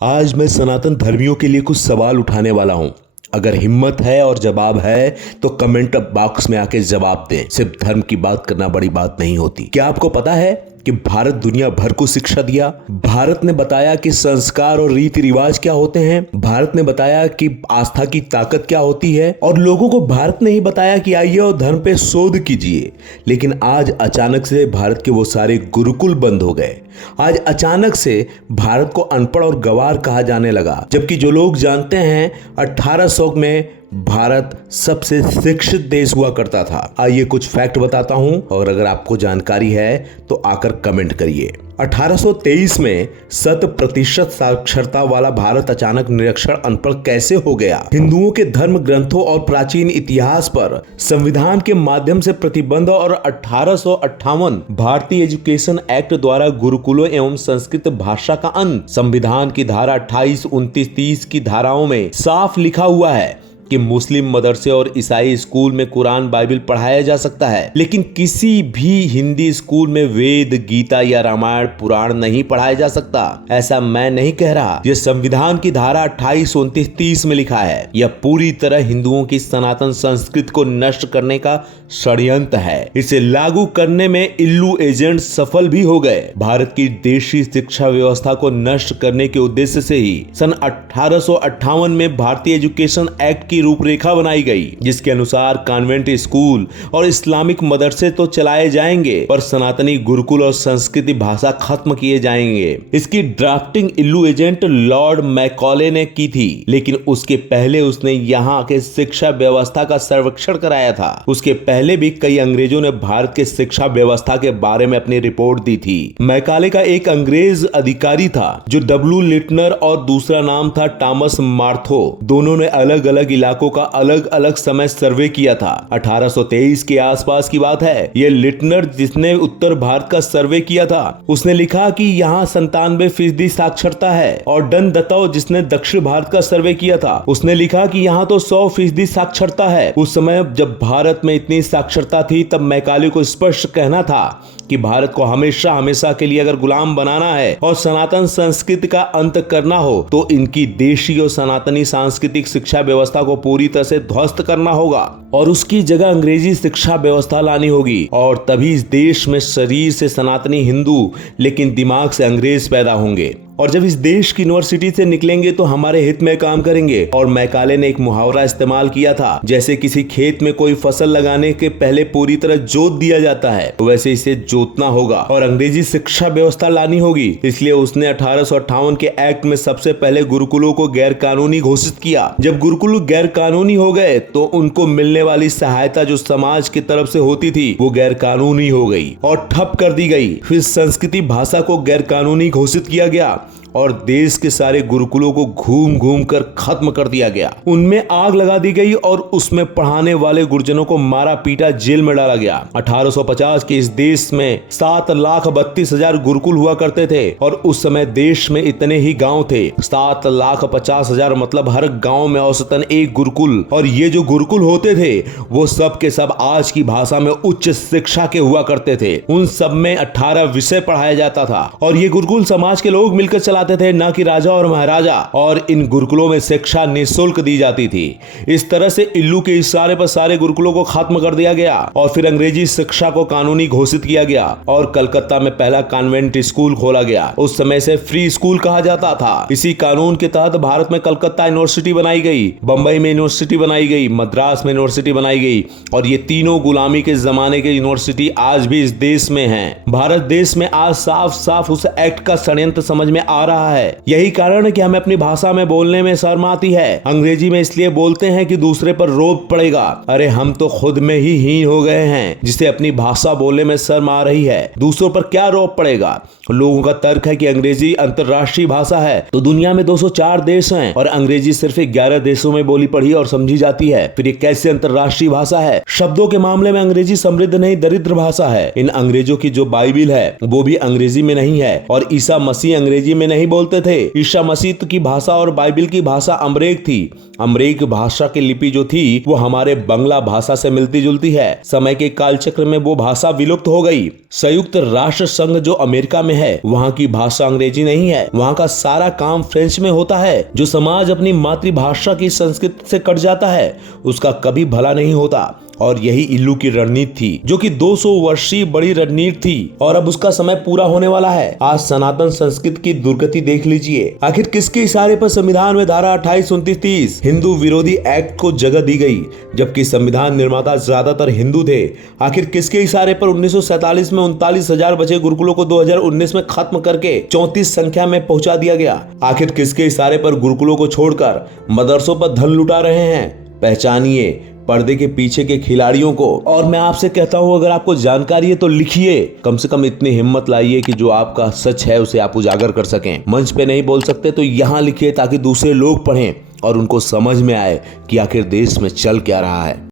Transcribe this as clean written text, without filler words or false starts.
आज मैं सनातन धर्मियों के लिए कुछ सवाल उठाने वाला हूं। अगर हिम्मत है और जवाब है तो कमेंट बॉक्स में आके जवाब दें। सिर्फ धर्म की बात करना बड़ी बात नहीं होती। क्या आपको पता है कि भारत दुनिया भर को शिक्षा दिया? भारत ने बताया कि संस्कार और रीति रिवाज क्या होते हैं। भारत ने बताया कि आस्था की ताकत क्या होती है। और लोगों को भारत ने ही बताया कि आइए और धर्म पे शोध कीजिए। लेकिन आज अचानक से भारत के वो सारे गुरुकुल बंद हो गए। आज अचानक से भारत को अनपढ़ और गंवार कहा जाने लगा, जबकि जो लोग जानते हैं 1800 में भारत सबसे शिक्षित देश हुआ करता था। आइए कुछ फैक्ट बताता हूं और अगर आपको जानकारी है तो आकर कमेंट करिए। 1823 में 100% साक्षरता वाला भारत अचानक निरक्षर अनपढ़ कैसे हो गया? हिंदुओं के धर्म ग्रंथों और प्राचीन इतिहास पर संविधान के माध्यम से प्रतिबंध और 1858 भारतीय एजुकेशन एक्ट द्वारा गुरुकुलों एवं संस्कृत भाषा का अंत। संविधान की धारा 28, 29, 30 की धाराओं में साफ लिखा हुआ है कि मुस्लिम मदरसे और ईसाई स्कूल में कुरान बाइबल पढ़ाया जा सकता है, लेकिन किसी भी हिंदी स्कूल में वेद, गीता या रामायण पुराण नहीं पढ़ाया जा सकता। ऐसा मैं नहीं कह रहा, यह संविधान की धारा 28, 29, 30 में लिखा है। यह पूरी तरह हिंदुओं की सनातन संस्कृति को नष्ट करने का षड्यंत्र है। इसे लागू करने में इल्लू एजेंट सफल भी हो गए। भारत की देशी शिक्षा व्यवस्था को नष्ट करने के उद्देश्य से ही सन 1858 में भारतीय एजुकेशन एक्ट की रूपरेखा बनाई गई, जिसके अनुसार कॉन्वेंट स्कूल और इस्लामिक मदरसे तो चलाए जाएंगे, पर सनातनी गुरुकुल और संस्कृति भाषा खत्म किए जाएंगे। इसकी ड्राफ्टिंग इल्लू एजेंट लॉर्ड मैकॉले ने की थी, लेकिन उसके पहले उसने यहाँ के शिक्षा व्यवस्था का सर्वेक्षण कराया था। उसके पहले भी कई अंग्रेजों ने भारत के शिक्षा व्यवस्था के बारे में अपनी रिपोर्ट दी थी। मैकाले का एक अंग्रेज अधिकारी था जो डब्ल्यू लिटनर और दूसरा नाम था टॉमस मार्थो। दोनों ने अलग अलग इलाकों का अलग अलग समय सर्वे किया था। 1823 के आसपास की बात है। यह लिटनर जिसने उत्तर भारत का सर्वे किया था, उसने लिखा कि यहाँ 97% साक्षरता है। और डन दत्ताओ जिसने दक्षिण भारत का सर्वे किया था, उसने लिखा कि यहाँ तो 100% साक्षरता है। उस समय जब भारत में इतनी साक्षरता थी, तब मैकाले को स्पष्ट कहना था कि भारत को हमेशा हमेशा के लिए अगर गुलाम बनाना है और सनातन संस्कृति का अंत करना हो, तो इनकी देशी और सनातनी सांस्कृतिक शिक्षा व्यवस्था को पूरी तरह से ध्वस्त करना होगा और उसकी जगह अंग्रेजी शिक्षा व्यवस्था लानी होगी। और तभी इस देश में शरीर से सनातनी हिंदू लेकिन दिमाग से अंग्रेज पैदा होंगे। और जब इस देश की यूनिवर्सिटी से निकलेंगे तो हमारे हित में काम करेंगे। और मैकाले ने एक मुहावरा इस्तेमाल किया था, जैसे किसी खेत में कोई फसल लगाने के पहले पूरी तरह जोत दिया जाता है, तो वैसे इसे जोतना होगा और अंग्रेजी शिक्षा व्यवस्था लानी होगी। इसलिए उसने 1858 के एक्ट में सबसे पहले गुरुकुलों को गैर कानूनी घोषित किया। जब गुरुकुल गैर कानूनी हो गए तो उनको मिलने वाली सहायता जो समाज की तरफ से होती थी, वो गैर कानूनी हो गई और ठप कर दी गई। फिर संस्कृति भाषा को गैर कानूनी घोषित किया गया और देश के सारे गुरुकुलों को घूम घूम कर खत्म कर दिया गया। उनमें आग लगा दी गई और उसमें पढ़ाने वाले गुरुजनों को मारा पीटा, जेल में डाला गया। 1850 के इस देश में 7,32,000 गुरुकुल हुआ करते थे और उस समय देश में इतने ही गांव थे। 7,50,000 मतलब हर गांव में औसतन एक गुरुकुल। और ये जो गुरुकुल होते थे वो सब के सब आज की भाषा में उच्च शिक्षा के हुआ करते थे। उन सब में 18 विषय पढ़ाया जाता था और ये गुरुकुल समाज के लोग मिलकर चलाते थे, ना कि राजा और महाराजा। और इन गुरुकुलों में शिक्षा निःशुल्क दी जाती थी। इस तरह से इल्लू के इशारे पर सारे गुरुकुलों को खत्म कर दिया गया और फिर अंग्रेजी शिक्षा को कानूनी घोषित किया गया और कलकत्ता में पहला कॉन्वेंट स्कूल खोला गया। उस समय से फ्री स्कूल कहा जाता था। इसी कानून के तहत भारत में कलकत्ता यूनिवर्सिटी बनाई गई, बंबई में यूनिवर्सिटी बनाई गई, मद्रास में यूनिवर्सिटी बनाई गई और ये तीनों गुलामी के जमाने के यूनिवर्सिटी आज भी इस देश में हैं। भारत देश में आज साफ साफ उस एक्ट का षड्यंत्र समझ में आ रहा है। यही कारण है कि हमें अपनी भाषा में बोलने में शर्म आती है। अंग्रेजी में इसलिए बोलते हैं कि दूसरे पर रोब पड़ेगा। अरे हम तो खुद में ही हीन हो गए हैं, जिसे अपनी भाषा बोलने में शर्म आ रही है, दूसरों पर क्या रोब पड़ेगा। लोगों का तर्क है कि अंग्रेजी अंतर्राष्ट्रीय भाषा है, तो दुनिया में 204 देश हैं और अंग्रेजी सिर्फ 11 देशों में बोली पढ़ी और समझी जाती है। फिर ये कैसे अंतर्राष्ट्रीय भाषा है? शब्दों के मामले में अंग्रेजी समृद्ध नहीं, दरिद्र भाषा है। इन अंग्रेजों की जो बाइबिल है वो भी अंग्रेजी में नहीं है और ईसा मसीह अंग्रेजी में नहीं नहीं बोलते थे। ईसा मसीह की भाषा और बाइबिल की भाषा अमरेक थी। अमरेक भाषा की लिपि जो थी वो हमारे बंगला भाषा से मिलती जुलती है। समय के कालचक्र में वो भाषा विलुप्त हो गई। संयुक्त राष्ट्र संघ जो अमेरिका में है, वहाँ की भाषा अंग्रेजी नहीं है। वहाँ का सारा काम फ्रेंच में होता है। जो समाज अपनी मातृभाषा की संस्कृति से कट जाता है, उसका कभी भला नहीं होता। और यही इल्लू की रणनीति थी, जो कि 200 वर्षीय बड़ी रणनीति थी, और अब उसका समय पूरा होने वाला है। आज सनातन संस्कृति की दुर्गति देख लीजिए। आखिर किसके इशारे पर संविधान में धारा 28, 29, 30 हिंदू विरोधी एक्ट को जगह दी गई, जबकि संविधान निर्माता ज्यादातर हिंदू थे? आखिर किसके इशारे पर 1947 में 39,000 बचे गुरुकुलों को 2019 में खत्म करके 34 संख्या में पहुंचा दिया गया? आखिर किसके इशारे पर गुरुकुलों को छोड़कर मदरसों पर धन लुटा रहे हैं? पहचानिए पर्दे के पीछे के खिलाड़ियों को। और मैं आपसे कहता हूं, अगर आपको जानकारी है तो लिखिए। कम से कम इतनी हिम्मत लाइए कि जो आपका सच है उसे आप उजागर कर सकें। मंच पे नहीं बोल सकते तो यहाँ लिखिए, ताकि दूसरे लोग पढ़ें और उनको समझ में आए कि आखिर देश में चल क्या रहा है।